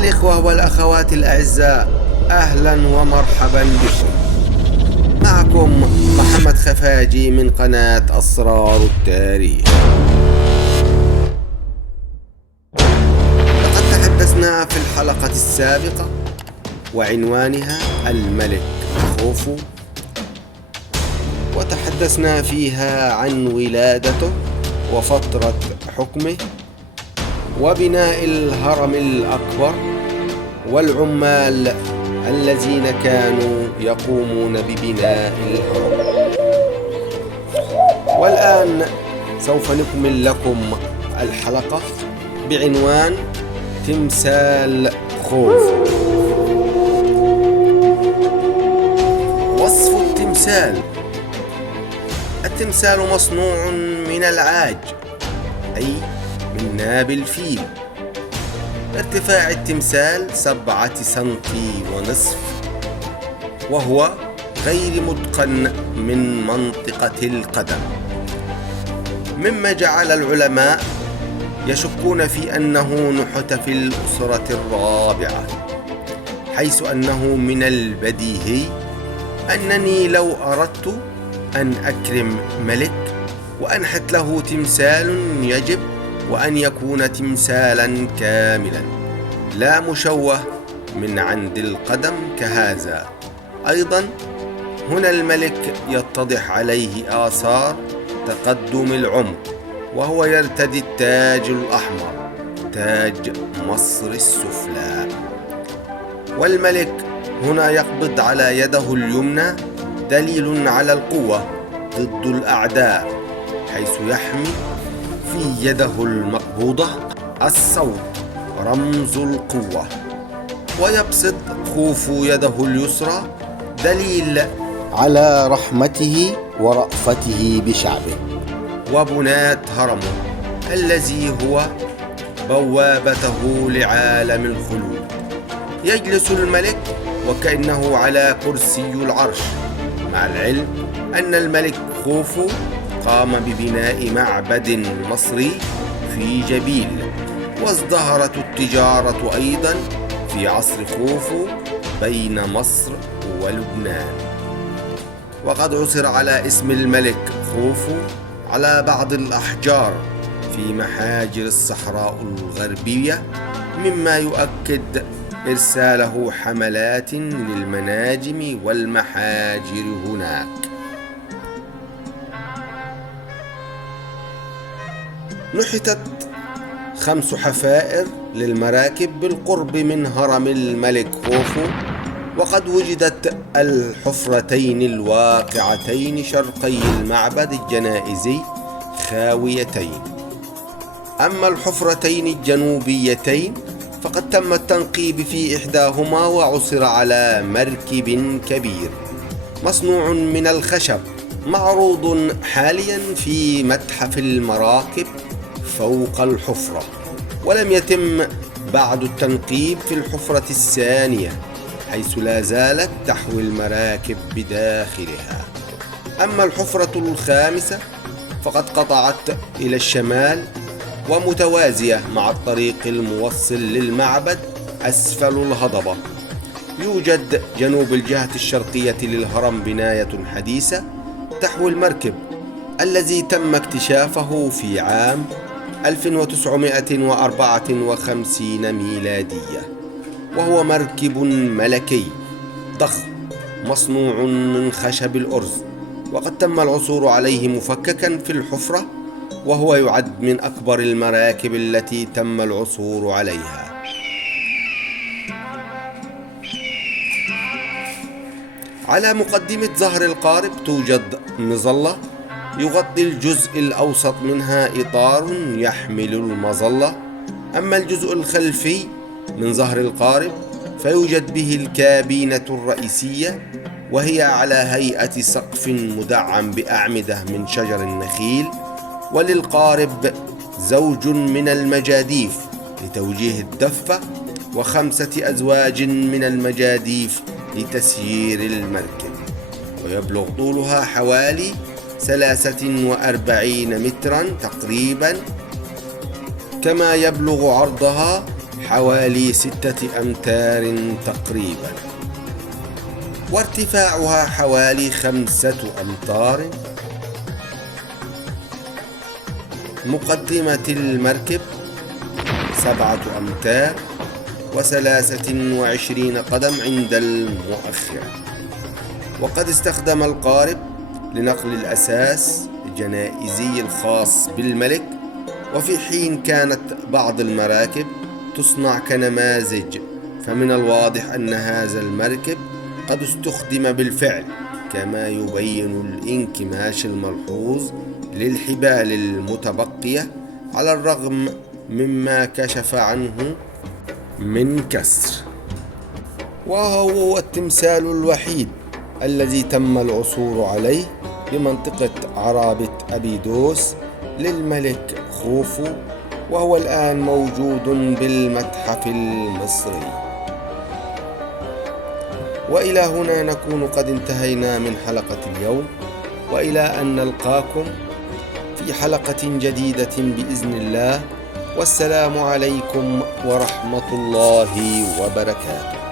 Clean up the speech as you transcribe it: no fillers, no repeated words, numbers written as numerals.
الإخوة والأخوات الأعزاء، أهلا ومرحبا بكم. معكم محمد خفاجي من قناة أسرار التاريخ. لقد تحدثنا في الحلقة السابقة وعنوانها الملك خوفو، وتحدثنا فيها عن ولادته وفترة حكمه وبناء الهرم الأكبر والعمال الذين كانوا يقومون ببناء الهرم. والآن سوف نكمل لكم الحلقة بعنوان تمثال خوفو. وصف التمثال مصنوع من العاج، أي من ناب الفيل. ارتفاع التمثال 7 سنتي ونصف، وهو غير متقن من منطقة القدم، مما جعل العلماء يشكون في أنه نحت في الأسرة الرابعة، حيث أنه من البديهي أنني لو أردت أن أكرم ملك وأنحت له تمثال يجب وأن يكون تمثالا كاملا لا مشوه من عند القدم كهذا. أيضا هنا الملك يتضح عليه آثار تقدم العمر، وهو يرتدي التاج الأحمر، تاج مصر السفلى. والملك هنا يقبض على يده اليمنى، دليل على القوة ضد الأعداء، حيث يحمي في يده المقبوضة الصوت رمز القوة. ويبسط خوفو يده اليسرى، دليل على رحمته ورأفته بشعبه وبناة هرمه الذي هو بوابته لعالم الخلود. يجلس الملك وكأنه على كرسي العرش، مع العلم أن الملك خوفو قام ببناء معبد مصري في جبيل، وازدهرت التجارة أيضا في عصر خوفو بين مصر ولبنان. وقد عثر على اسم الملك خوفو على بعض الأحجار في محاجر الصحراء الغربية، مما يؤكد إرساله حملات للمناجم والمحاجر هناك. نحتت 5 حفائر للمراكب بالقرب من هرم الملك خوفو، وقد وجدت الحفرتين الواقعتين شرقي المعبد الجنائزي خاويتين. أما الحفرتين الجنوبيتين فقد تم التنقيب في إحداهما، وعثر على مركب كبير مصنوع من الخشب معروض حاليا في متحف المراكب فوق الحفرة، ولم يتم بعد التنقيب في الحفرة الثانية، حيث لا زالت تحوي المراكب بداخلها. أما الحفرة الخامسة فقد قطعت إلى الشمال ومتوازية مع الطريق الموصل للمعبد أسفل الهضبة. يوجد جنوب الجهة الشرقية للهرم بناية حديثة تحوي المركب الذي تم اكتشافه في عام 1954 ميلادية، وهو مركب ملكي ضخم مصنوع من خشب الأرز، وقد تم العثور عليه مفككا في الحفرة، وهو يعد من أكبر المراكب التي تم العثور عليها. على مقدمة ظهر القارب توجد مظلة يغطي الجزء الأوسط منها إطار يحمل المظلة. أما الجزء الخلفي من ظهر القارب فيوجد به الكابينة الرئيسية، وهي على هيئة سقف مدعم بأعمدة من شجر النخيل. وللقارب زوج من المجاديف لتوجيه الدفة، و5 أزواج من المجاديف لتسيير المركب، ويبلغ طولها حوالي 43 مترا تقريبا، كما يبلغ عرضها حوالي 6 أمتار تقريبا، وارتفاعها حوالي 5 أمتار. مقدمة المركب 7 أمتار و23 قدم عند المؤخرة. وقد استخدم القارب لنقل الأساس الجنائزي الخاص بالملك، وفي حين كانت بعض المراكب تصنع كنماذج، فمن الواضح أن هذا المركب قد استخدم بالفعل، كما يبين الانكماش الملحوظ للحبال المتبقية على الرغم مما كشف عنه من كسر. وهو التمثال الوحيد الذي تم العثور عليه بمنطقة عرابة أبيدوس للملك خوفو، وهو الآن موجود بالمتحف المصري. وإلى هنا نكون قد انتهينا من حلقة اليوم، وإلى أن نلقاكم في حلقة جديدة بإذن الله، والسلام عليكم ورحمة الله وبركاته.